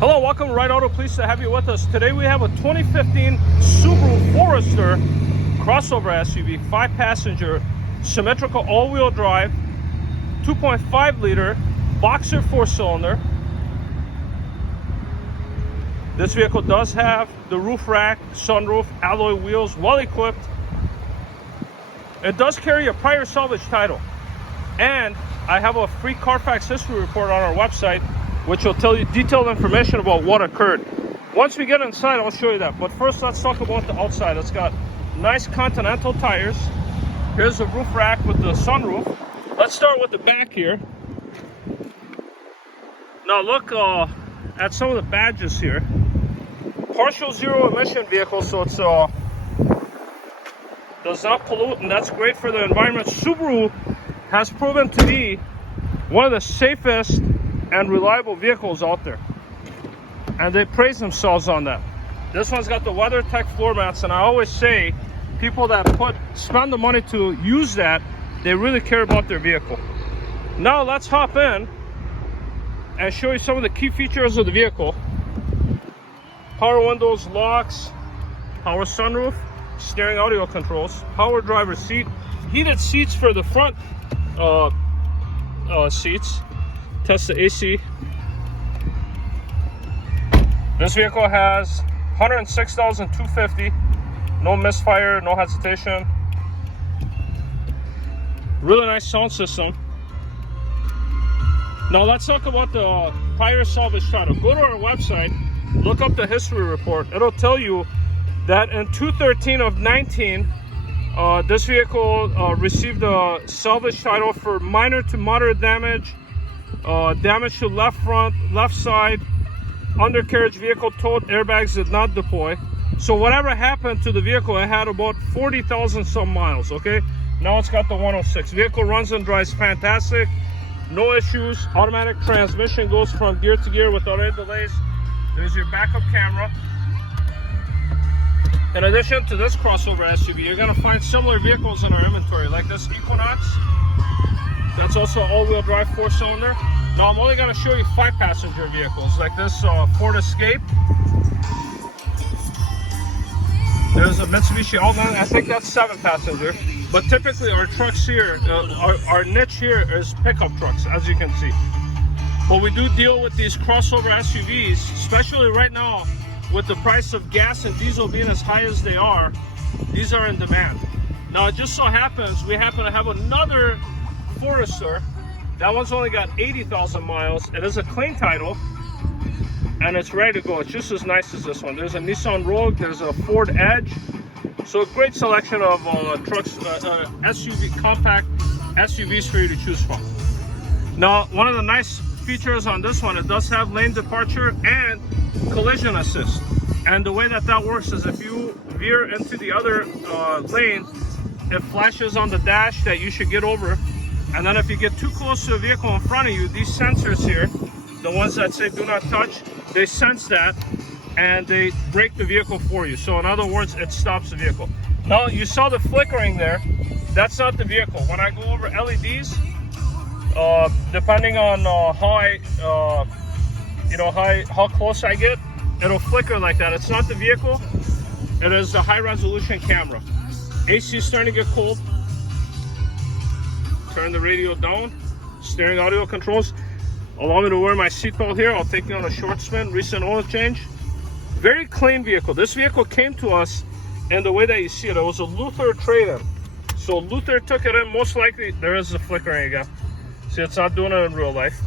Hello, welcome to Right Auto. Pleased to have you with us. Today we have a 2015 Subaru Forester crossover SUV, 5-passenger, symmetrical all-wheel drive, 2.5 liter, boxer 4-cylinder. This vehicle does have the roof rack, sunroof, alloy wheels, well equipped. It does carry a prior salvage title. And I have a free Carfax history report on our website, which will tell you detailed information about what occurred. Once we get inside, I'll show you that. But first, let's talk about the outside. It's got nice Continental tires. Here's the roof rack with the sunroof. Let's start with the back here. Now look at some of the badges here. Partial zero emission vehicle, so it's does not pollute, and that's great for the environment. Subaru has proven to be one of the safest and reliable vehicles out there, and they praise themselves on that. This one's got the WeatherTech floor mats, and I always say people that spend the money to use that, they really care about their vehicle. Now let's hop in and show you some of the key features of the vehicle. Power windows, locks, power sunroof, steering audio controls, power driver seat, heated seats for the front seats. Test the AC. This vehicle has 106,250. No misfire, no hesitation. Really nice sound system. Now let's talk about the prior salvage title. Go to our website, look up the history report. It'll tell you that in 2/13 of 19, this vehicle received a salvage title for minor to moderate damage. Damage to left front, left side, undercarriage vehicle towed, airbags did not deploy. So whatever happened to the vehicle, it had about 40,000 some miles, okay? Now it's got the 106. Vehicle runs and drives fantastic. No issues. Automatic transmission goes from gear to gear without any delays. There's your backup camera. In addition to this crossover SUV, you're gonna find similar vehicles in our inventory, like this Equinox. That's also all-wheel drive 4-cylinder. Now I'm only going to show you 5-passenger vehicles, like this Ford Escape. There's a Mitsubishi Outlander. I think that's 7-passenger. But typically our trucks here, our niche here is pickup trucks, as you can see. But we do deal with these crossover SUVs, especially right now with the price of gas and diesel being as high as they are. These are in demand. Now it just so happens we happen to have another Forester. That one's only got 80,000 miles. It is a clean title, and it's ready to go. It's just as nice as this one. There's a Nissan Rogue, there's a Ford Edge. So a great selection of trucks, SUV, compact SUVs for you to choose from. Now, one of the nice features on this one, it does have lane departure and collision assist. And the way that works is if you veer into the other lane, it flashes on the dash that you should get over. And then if you get too close to a vehicle in front of you, these sensors here, the ones that say do not touch, they sense that and they brake the vehicle for you. So in other words, it stops the vehicle. Now you saw the flickering there. That's not the vehicle. When I go over LEDs, depending on how close I get, it'll flicker like that. It's not the vehicle. It is the high resolution camera. AC is starting to get cold. Turn the radio down. Steering audio controls. Allow me to wear my seatbelt here. I'll take you on a short spin. Recent oil change. Very clean vehicle. This vehicle came to us in the way that you see it. It was a Luther trade-in. So Luther took it in. Most likely, there is the flickering again. See, it's not doing it in real life.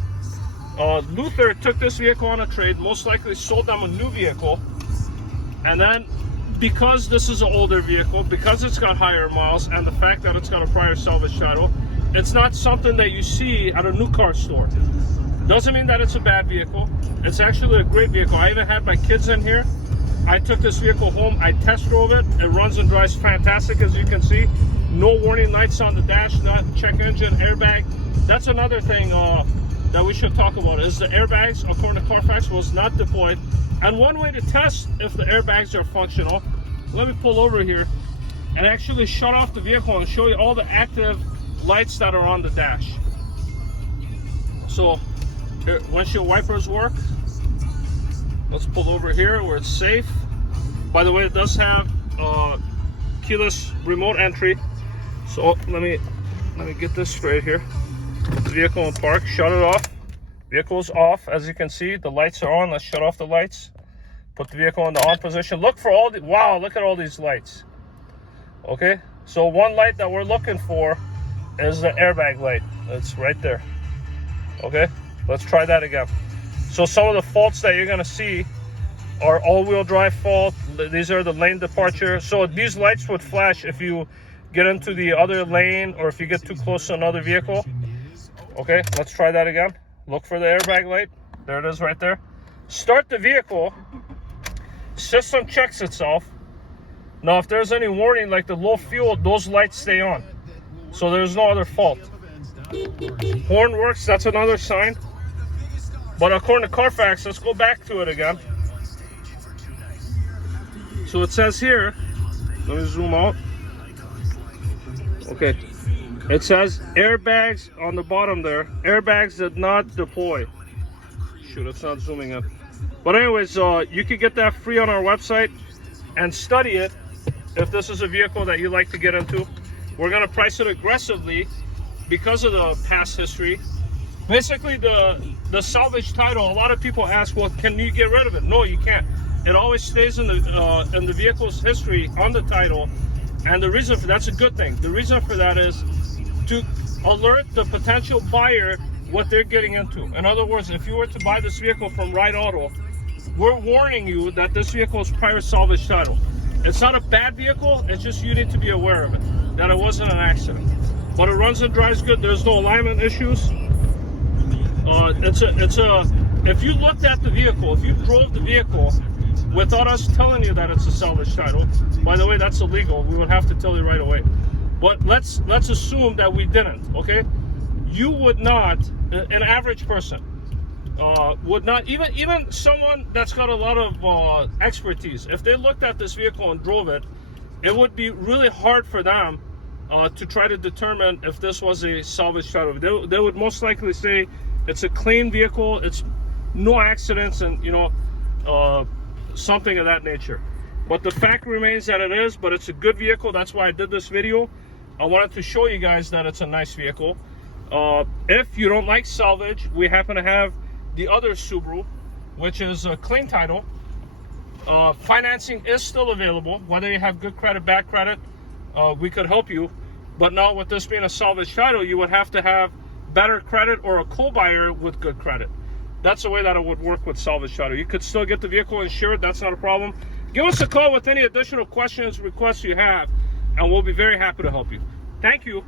Luther took this vehicle on a trade. Most likely sold them a new vehicle. And then, because this is an older vehicle, because it's got higher miles, and the fact that it's got a prior salvage title, it's not something that you see at a new car store. Doesn't mean that it's a bad vehicle. It's actually a great vehicle. I even had my kids in here. I took this vehicle home. I test drove it. It runs and drives fantastic, as you can see. No warning lights on the dash, not check engine, airbag. That's another thing that we should talk about, is the airbags, according to Carfax, was not deployed. And one way to test if the airbags are functional, let me pull over here and actually shut off the vehicle and show you all the active lights that are on the dash. So once your wipers work, Let's pull over here where it's safe. By the way, it does have keyless remote entry. So let me get this straight here. Put the vehicle in park, shut it off. Vehicle's off. As you can see, the lights are on. Let's shut off the lights. Put the vehicle in the on position. Look for all the, wow, look at all these lights. Okay, so one light that we're looking for is the airbag light. It's right there. Okay, let's try that again. So some of the faults that you're gonna see are all-wheel drive fault. These are the lane departure. So these lights would flash if you get into the other lane or if you get too close to another vehicle. Okay, let's try that again. Look for the airbag light. There it is right there. Start the vehicle. System checks itself. Now, if there's any warning like the low fuel, those lights stay on. So there's no other fault. Horn works, that's another sign. But according to Carfax, let's go back to it again. So it says here, let me zoom out. Okay, it says airbags on the bottom there. Airbags did not deploy. Shoot, it's not zooming in. But anyways, you can get that free on our website and study it if this is a vehicle that you like to get into. We're gonna price it aggressively because of the past history. Basically, the salvage title, a lot of people ask, well, can you get rid of it? No, you can't. It always stays in the vehicle's history on the title, and the reason for that's a good thing. The reason for that is to alert the potential buyer what they're getting into. In other words, if you were to buy this vehicle from Ride Auto, we're warning you that this vehicle is prior salvage title. It's not a bad vehicle, it's just you need to be aware of it, that it wasn't an accident. But it runs and drives good, there's no alignment issues. If you looked at the vehicle, if you drove the vehicle without us telling you that it's a salvage title, by the way, that's illegal, we would have to tell you right away. But let's assume that we didn't, okay? You would not, an average person, would not, even someone that's got a lot of expertise, if they looked at this vehicle and drove it, it would be really hard for them to try to determine if this was a salvage title. They would most likely say it's a clean vehicle, it's no accidents, and something of that nature. But the fact remains that it is, but it's a good vehicle. That's why I did this video. I wanted to show you guys that it's a nice vehicle. If you don't like salvage, we happen to have the other Subaru, which is a clean title. Financing is still available. Whether you have good credit, bad credit, we could help you. But now with this being a salvage title, you would have to have better credit or a co-buyer with good credit. That's the way that it would work with salvage title. You could still get the vehicle insured, that's not a problem. Give us a call with any additional questions, requests you have, and we'll be very happy to help you. Thank you.